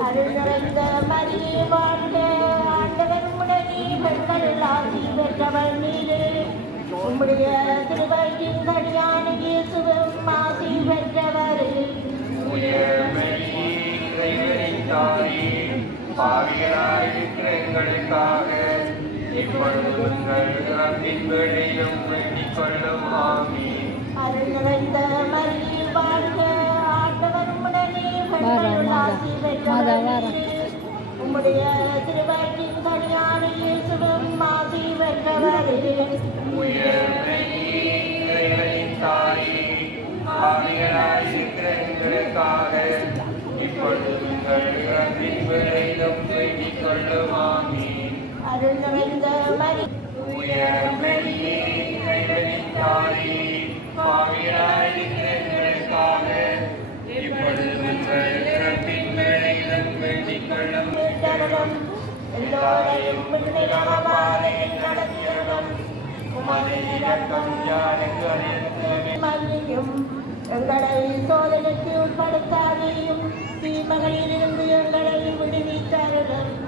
அருள்ந்த மரியே வாழ்க ஆண்டவர் உடனே பெண்கள் ஆசி பெற்றவர் மீது உம்முடைய திருவழியின் கடியான இயேசுவும் ஆசி பெற்றவர் உயர் தாயே பாவிகளாயிருக்கிற எங்களுக்காக இப்பொழுதும் கருதின் வேளையும் வேண்டிக் கொள்ளும். ஆமி அருள்நிறைந்த மரியே வாழ்க. ஆண்டவர் உடனே உம்முடைய திருவாட்டின் தனியான இயேசுவும் அருள்மிழ்ந்த மரி எல்லோரையும் நடத்தியதும் உமது இரக்கம் யாருக்கு அறிந்து மன்னியும் எங்களை சோதனைக்கு உட்படுத்தாதையும் தீமகளிலிருந்து எங்களை விடுவித்தாரிடம்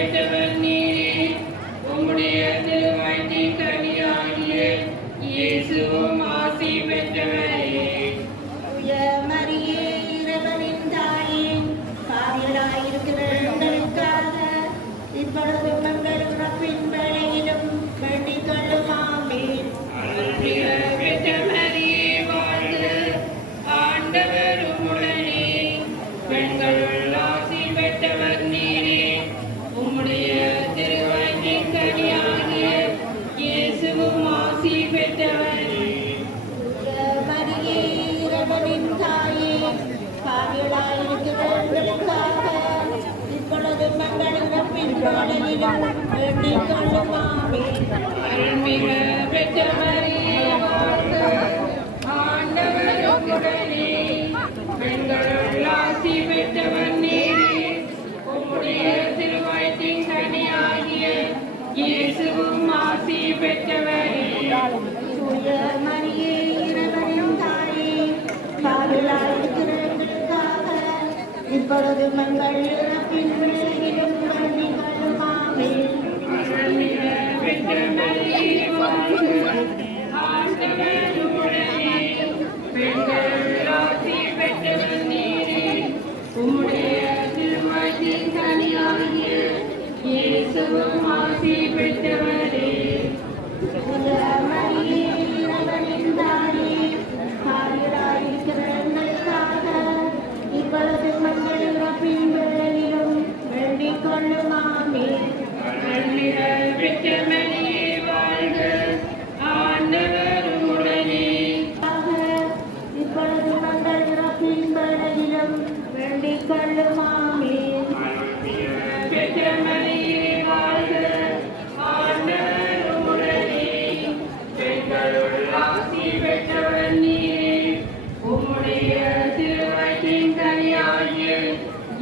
இப்பொழுது மங்களின் பின்பாடலிலும் வேண்டிக் கொள்ளுமாவே அருள்மிகு பொழுதுமங்கள் இழப்பின் விலகிடும் கண்ணிகள் மாவே உம்முடைய திருமணத்தின் தனியாகிய இயேசுவும் ஆசி பெற்றவரே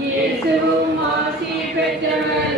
இயேசுவும் ஆசி பெற்றவர்